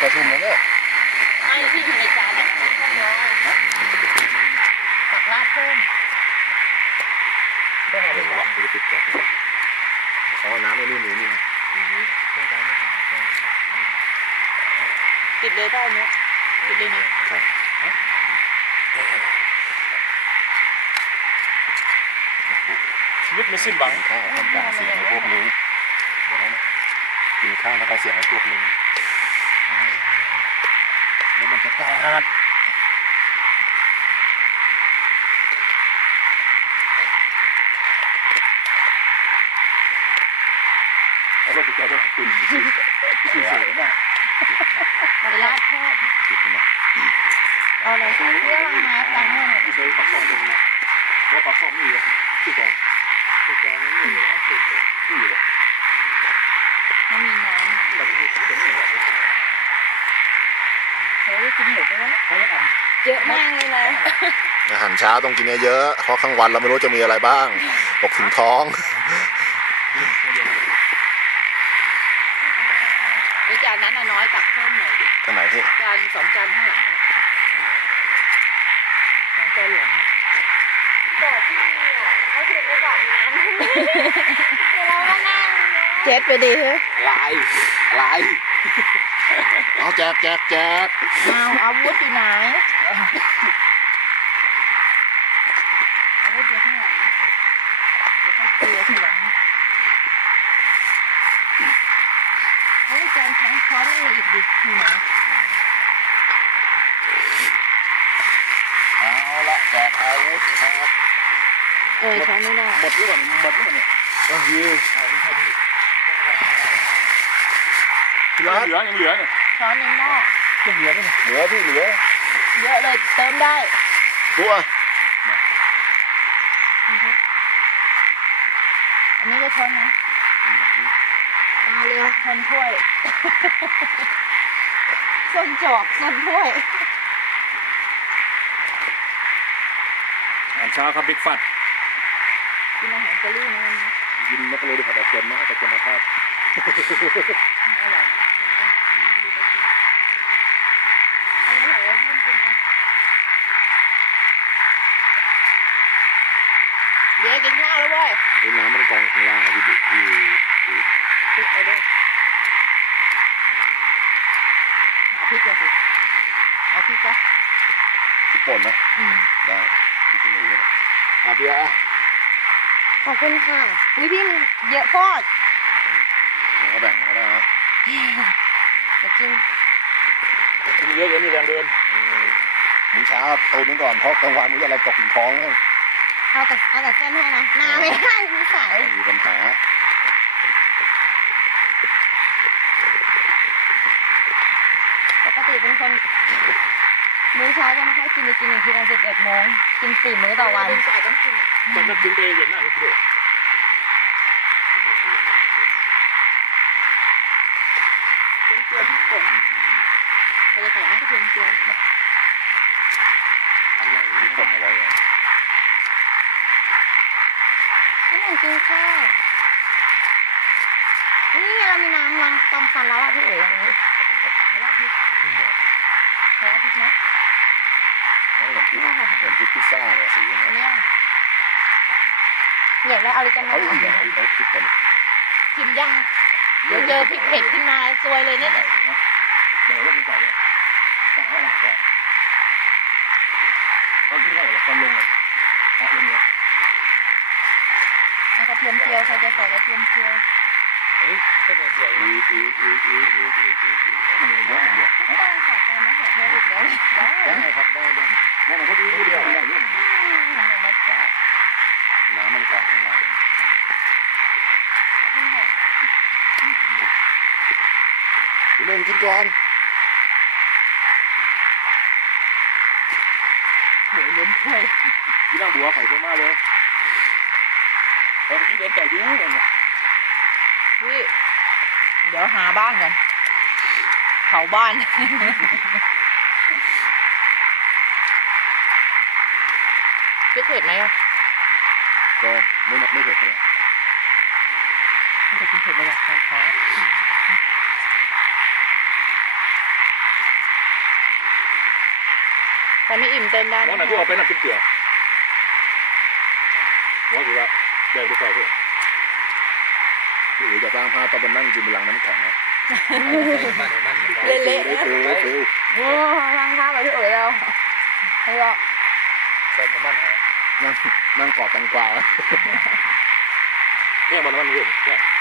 ระชุ่มแล้วเนี่ยไอ้ที่อยู่ในจานเนี่ยต้องร้อยผักราดเพิ่มก็หอมหวานจะติดกับอ๋อน้ำไอ้นี่นี่ติดเลยได้เนี้ยติดเลยนะชีวิตไม่สิ้นหวังข้าวทำการเสียงไอ้พวกนี้เดี๋ยวนะกินข้าวทำการเสียงไอ้พวกนี้แล้วมันจะตายฮะเอาไปแกได้กินเสียกันได้มาลาดทอดเอาอะไรเพื่อล้างน้ำล้างมือที่ใช้ปลาส้มตรงนี้ว่าปลาส้มนี่เลยที่แกงนี่เลยนะนี่เลยไม่มีน้ำเฮ้ยกินหมดแล้วนะเยอะมากเลยนะอาหารเช้าต้องกินเยอะเพราะข้างวันเราไม่รู้จะมีอะไรบ้างตกถึงท้องจานนั้นน้อยตักเพิ่มหน่อยดิจานไหนพี่จาน2 จานข้างหลัง2 จานหลวงบอกพี่เขาถึงไม่บอกน้ำเดี๋ยวเราก็นั่งเจ็ดไปดีเฮ้ยลายเอาแจกเอาอาวุธอยู่ไหนอาวุธอยู่ข้างหลังเดี๋ยวให้เกลือทีหลังเอาจานช้อนไม่มีอีกดิมีไหนเอาละแจกอาวุธครับช้อนไม่ได้หมดหรือเปล่าเนี่ยเอาพี่ยังเหลือเนี่ยช้อนในหม้อยังเหลือด้วยเหลือพี่เหลือเยอะเลยเติมได้ตัวอันนี้ก็ช้อนนะมาเร็วช้อนถ้วยช้อนจอกช้อนถ้วยอาหารเช้าครับบิ๊กฟัดกินอาหารเกาหลีนะกินมักกะโรนีผัดกระเทียมนะกระเทียมมาทอดอร่อยนะอร่อยแล้วพี่กินอ่ะเดี๋ยวกินข้าวแล้วเว้ยน้ำมันกองข้างล่างพี่บิ๊กพริกเอาด้วยหาพริกเลยสิเอาพริกจ้ะพริกป่นนะได้พริกขี้หนูเนี่ยเบียร์ขอบคุณค่ะอุ้ยพี่เยอะพอดแบ่งมาได้นะจะกินเยอะนี่แรงเดินมื้อเช้าตูนก่อนเพราะกลางวันมื้ออะไรตกถึงท้องเลยเอาแต่เส้นให้นะมาไม่ได้พี่สายมีปัญหาปกติเป็นคนมื้อเช้าจะไม่ค่อยกินจะกินอีกทีตอน11 โมงกิน4 มื้อต่อวันต้องกินเตยเย็นหน้าทุกทีเจียวพริกป่นเราจะใส่น้ำกระเทียมเจียวพริกป่นอะไรอ่ะนี่หนูกินข้าวนี่ไงเรามีน้ำล้างตำฟันแล้วอ่ะพี่เอ๋อย่างนี้แล้วพริกใส่พริกไหมเหมือนพริกพิซซ่าเลยสีอย่างนี้อยากได้ออริกาโน่พริกป่นชิมยังเดี๋ยวเจอพริกเผ็ดขึ้นมาซวยเลยเนี่ยเดี๋ยวเริ่มใส่เลยใส่ให้หลังก่อนตอนที่เท่าไหร่ตอนลงเลยลงเลยกระเทียมเจียวใครจะใส่กระเทียมเจียวเฮ้ยแค่เดียวเยอะไม่ต้องใส่ไปไม่ใส่เพิ่มอีกเลยได้ครับได้มันก็ดีเดียวได้ยุ่งน้ำมันกองข้างล่างเล่นกินก่อนหัวล้มถ้วยที่นั่งบัวไข่เยอะมากเลยที่เดินแต่ยุ่งเลยพี่เดี๋ยวหาบ้านก่อนเผาบ้านพริกเผ็ดไหมอ่ะก็ไม่เผ็ดเท่าไหร่ไม่เผ็ดเลยอ่ะขอไม่อิ่มเติมได้น้องนะน่ะที่เอาไปน้ำจิ้มเกลือน้องคือว่าแดงดูไฟเพื่อนพี่อุ๋ยจะสร้างภาพตอนมันนั่งกินเป็นลังน้ำแข็งเละๆได้ฟิลโอ้ทางข้าวแบบพี่เอ๋ยเราให้ก็เติมน้ำมันฮะนั่งกอดแตงกวาเนี่ยมันเพื่อนเนี่ย